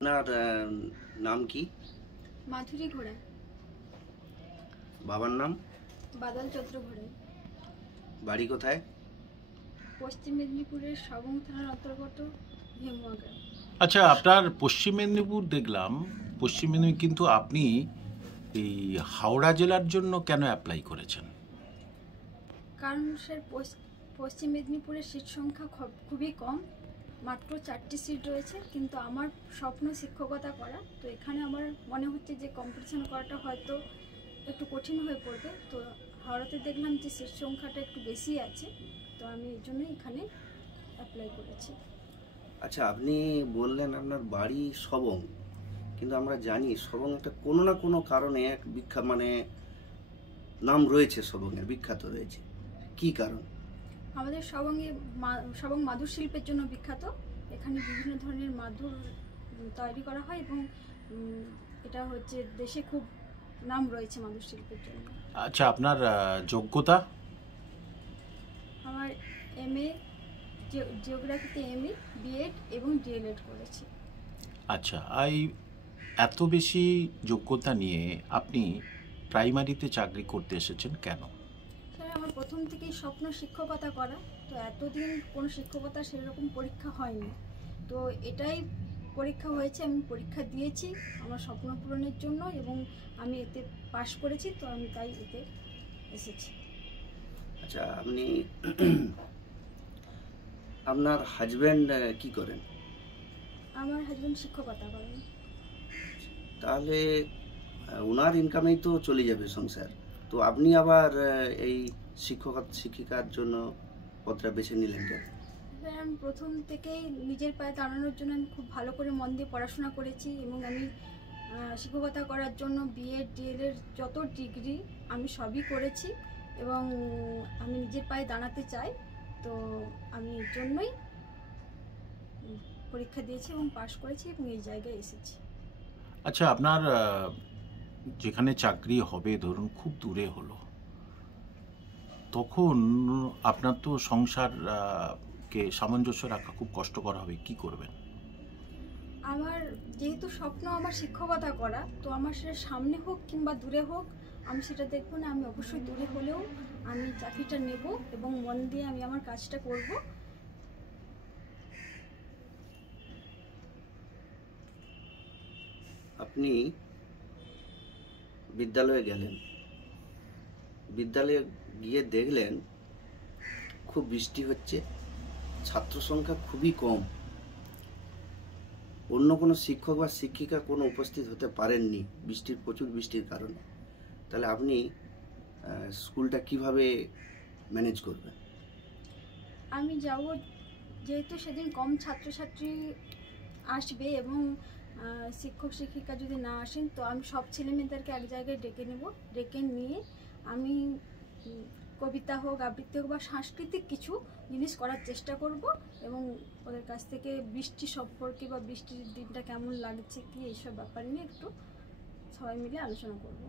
আপনার নাম কি? মাধুরী ঘোড়া। বাবার নাম? বাদল চন্দ্র ঘোড়া। বাড়ি কোথায়? পশ্চিম মেদিনীপুরের সবং থানার অন্তর্গত ভেমুয়া গ্রাম। আচ্ছা, আপনার পশ্চিম মেদিনীপুর দেখলাম। পশ্চিম মেদিনীপুর, কিন্তু আপনি এই হাওড়া জেলার জন্য কেন অ্যাপ্লাই করেছেন? কারণ স্যার পশ্চিম মেদিনীপুরের সিট সংখ্যা খুবই কম, মাত্র 4টি সিট রয়েছে। কিন্তু আমার স্বপ্ন শিক্ষকতা করা, তো এখানে আমার মনে হচ্ছে যে কম্পিটিশন করাটা হয়তো একটু কঠিন হয়ে পড়বে। তো হাওড়াতে দেখলাম যে সিট সংখ্যাটা একটু বেশি আছে, তো আমি এই জন্যই এখানে অ্যাপ্লাই করেছি। আচ্ছা, আপনি বললেন আপনার বাড়ি সবং, কিন্তু আমরা জানি সবং একটা কোনো না কোনো কারণে এক নাম রয়েছে, সবংয়ের বিখ্যাত রয়েছে। কি কারণ? আমাদের সবং মাদুর শিল্পের জন্য বিখ্যাত। এখানে বিভিন্ন ধরনের মাদুর তৈরি করা হয় এবং এটা হচ্ছে দেশে খুব নাম রয়েছে মাদুর শিল্পের জন্য। আচ্ছা, আপনার যোগ্যতা? আমার MA জিওগ্রাফিতে MA, বিএড এবং ডিএলএড করেছি। আচ্ছা, এত বেশি যোগ্যতা নিয়ে আপনি প্রাইমারিতে চাকরি করতে এসেছেন কেন? স্যার, আমার প্রথম থেকেই স্বপ্ন শিক্ষকতা করা। তো এতদিন কোনো শিক্ষকতা সেরকম পরীক্ষা হয়নি, তো এটাই পরীক্ষা হয়েছে। আমি পরীক্ষা দিয়েছি আমার স্বপ্ন পূরণের জন্য এবং আমি এতে পাশ করেছি, তো আমি তাই এতে এসেছি। আচ্ছা, আপনি আপনার হাজব্যান্ড কি করেন? আমার হাজব্যান্ড শিক্ষকতা করেন। তাহলে ওনার ইনকামেই তো চলে যাবে সংসার, তো আপনি আবার এই শিক্ষিকার জন্য পথটা বেছে নিলেন কেন? আমি প্রথম থেকেই নিজের পায়ে দাঁড়ানোর জন্য আমি খুব ভালো করে মন দিয়ে পড়াশোনা করেছি এবং আমি শিক্ষকতা করার জন্য বিএড ডিএলএড যত ডিগ্রি আমি সবই করেছি এবং আমি নিজের পায়ে দাঁড়াতে চাই। তো আমি এর জন্যই পরীক্ষা দিয়েছি এবং পাশ করেছি এবং এই জায়গায় এসেছি। আচ্ছা, আপনার যেখানে চাকরি হবে ধরুন খুব দূরে হলো, তখন আপনার তো সংসার কে সামঞ্জস্য রাখা খুব কষ্টকর হবে, কি করবেন? আমার যেহেতু স্বপ্ন আমার শিক্ষকতা করা, তো আমার সেটা সামনে হোক কিংবা দূরে হোক আমি সেটা দেখবো না। আমি অবশ্যই দূরে হলেও আমি চাকরিটা নেব এবং মন দিয়ে আমি আমার কাজটা করব। আপনি বিদ্যালয়ে গেলেন, বিদ্যালয়ে গিয়ে দেখলেন খুব বৃষ্টি হচ্ছে, ছাত্র সংখ্যা খুবই কম, অন্য কোনো শিক্ষক বা শিক্ষিকা কোনো উপস্থিত হতে পারেননি প্রচুর বৃষ্টির কারণে। তাহলে আপনি স্কুলটা কিভাবে ম্যানেজ করবেন? আমি যাব, যেহেতু সেদিন কম ছাত্রছাত্রী আসবে এবং শিক্ষক শিক্ষিকা যদি না আসেন, তো আমি সব ছেলেমেয়েদেরকে এক জায়গায় ডেকে নেব। ডেকে নিয়ে আমি কবিতা হোক, আবৃত্তি হোক বা সাংস্কৃতিক কিছু জিনিস করার চেষ্টা করব এবং ওদের কাছ থেকে বৃষ্টি সম্পর্কে বা বৃষ্টির দিনটা কেমন লাগছে কি এইসব ব্যাপার নিয়ে একটু সবাই মিলে আলোচনা করব।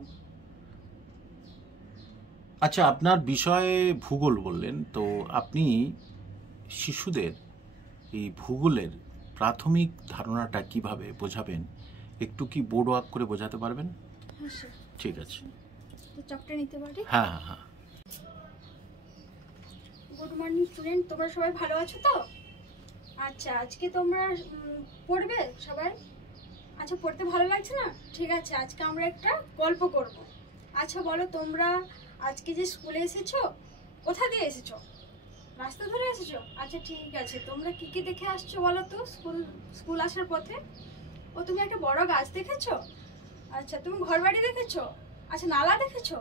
আচ্ছা, আপনার বিষয়ে ভূগোল বললেন, তো আপনি শিশুদের এই ভূগোলের প্রাথমিক ধারণাটা কিভাবে বোঝাবেন? একটু কি বোর্ড ওয়ার্ক করে বোঝাতে পারবেন? হ্যাঁ স্যার। ঠিক আছে। তো চকটা নিতে পারি? হ্যাঁ হ্যাঁ হ্যাঁ। গুড মর্নিং স্টুডেন্ট, তোমরা সবাই ভালো আছো তো? আচ্ছা, আজকে তোমরা পড়বে সবাই? আচ্ছা, পড়তে ভালো লাগছে না? ঠিক আছে, আজকে আমরা একটা গল্প করব। আচ্ছা বলো, তোমরা আজকে যে স্কুলে এসেছো, কোথা দিয়ে এসেছো? রাস্তা ধরে এসেছো? আচ্ছা ঠিক আছে, তোমরা কি কি দেখে আসছো বলো তো স্কুল আসার পথে? ও, তুমি একটা বড় গাছ দেখেছো? আচ্ছা, তুমি ঘরবাড়ি দেখেছো? আচ্ছা, নালা দেখেছো?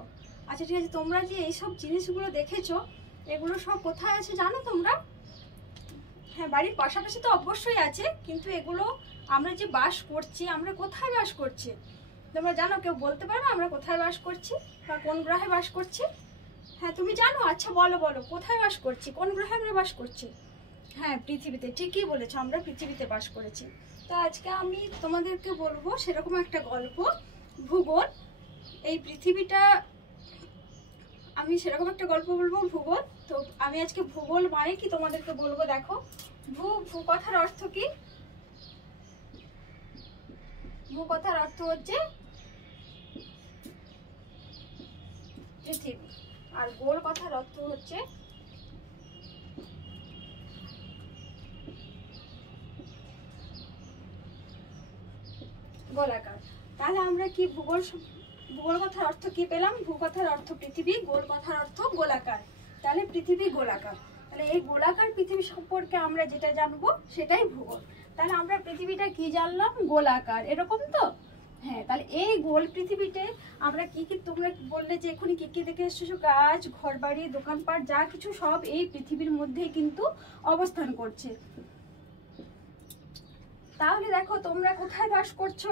আচ্ছা ঠিক আছে, তোমরা যে এইসব জিনিসগুলো দেখেছো, এগুলো সব কোথায় আছে জানো তোমরা? হ্যাঁ, বাড়ির পাশাপাশি তো অবশ্যই আছে, কিন্তু এগুলো আমরা যে বাস করছি, আমরা কোথায় বাস করছি তোমরা জানো? কেউ বলতে পারো আমরা কোথায় বাস করছি বা কোন গ্রহে বাস করছি? হ্যাঁ, তুমি জানো? আচ্ছা বলো বলো, কোথায় বাস করছি, কোন গ্রহে আমরা বাস করছি? হ্যাঁ, পৃথিবীতে। ঠিকই বলেছো, আমরা পৃথিবীতে বাস করেছি। তো আজকে আমি তোমাদেরকে বলবো সেরকম একটা গল্প, ভূগোল। এই পৃথিবীটা, আমি সেরকম একটা গল্প বলবো, ভূগোল। তো আমি আজকে ভূগোল মানে কি তোমাদেরকে বলবো। দেখো, ভূ কথার অর্থ কি? ভূ কথার অর্থ হচ্ছে পৃথিবী, আর গোল কথার অর্থ হচ্ছে গোলাকার। তাহলে আমরা কি ভূগোল কথার অর্থ কি পেলাম? ভূ কথার অর্থ পৃথিবী, গোল কথার অর্থ গোলাকার। তাহলে পৃথিবী গোলাকার। তাহলে এই গোলাকার পৃথিবী সম্পর্কে আমরা যেটা জানবো সেটাই ভূগোল। তাহলে আমরা পৃথিবীটা কি জানলাম? গোলাকার, এরকম তো? হ্যাঁ, তাহলে এই গোল পৃথিবীতে আমরা কি কি, তোমরা বললে যে এখনই কি কি দেখে এসেছো, গাছ, ঘরবাড়ি, দোকানপাট, যা কিছু সব এই পৃথিবীর মধ্যেই কিন্তু অবস্থান করছে। তাহলে দেখো তোমরা কোথায় বাস করছো?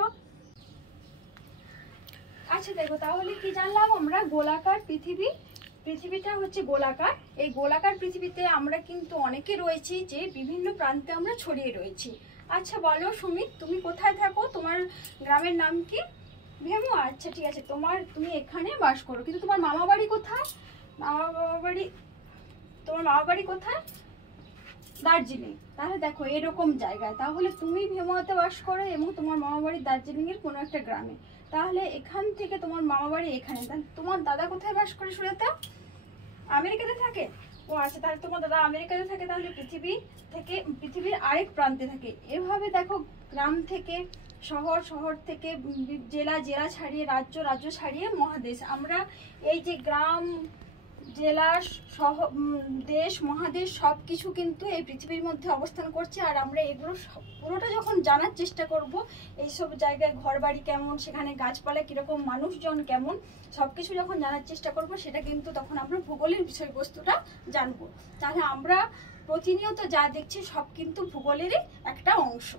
আচ্ছা দেখো, তাহলে কি জানলাম আমরা? গোলাকার পৃথিবী, পৃথিবীটা হচ্ছে গোলাকার। এই গোলাকার পৃথিবীতে আমরা কিন্তু অনেকে রয়েছি, যে বিভিন্ন প্রান্তে আমরা ছড়িয়ে রয়েছি। আচ্ছা বলো সুমিত, তুমি কোথায় থাকো? তোমার গ্রামের নাম কি? ভেমু। আচ্ছা ঠিক আছে, তুমি এখানে বাস করো, কিন্তু তোমার মামা বাড়ি কোথায়? তোমার মামা বাড়ি কোথায়? দার্জিলিং। তাহলে দেখো এরকম জায়গায়, তাহলে তুমি ভেমুয়াতে বাস করো এবং তোমার মামা বাড়ি দার্জিলিং এর কোনো একটা গ্রামে। তাহলে এখান থেকে তোমার মামা বাড়ি এখানে। তাহলে তোমার দাদা কোথায় বাস করে সুরেতা? আমেরিকাতে থাকে। ও আচ্ছা, তাহলে তোমার দাদা আমেরিকাতে থাকে, তাহলে পৃথিবীর আরেক প্রান্তে থাকে। এভাবে দেখো, গ্রাম থেকে শহর, শহর থেকে জেলা, জেলা ছাড়িয়ে রাজ্য, রাজ্য ছাড়িয়ে মহাদেশ। আমরা এই যে গ্রাম, জেলা, দেশ, মহাদেশ সব কিছু কিন্তু এই পৃথিবীর মধ্যে অবস্থান করছে। আর আমরা এগুলো পুরোটা যখন জানার চেষ্টা করব, এইসব জায়গায় ঘর বাড়ি কেমন, সেখানে গাছপালা কিরকম, মানুষজন কেমন, সবকিছু যখন জানার চেষ্টা করব, সেটা কিন্তু তখন আমরা ভূগোলের বিষয়বস্তুটা জানবো। তাহলে আমরা প্রতিনিয়ত যা দেখছি সব কিন্তু ভূগোলেরই একটা অংশ।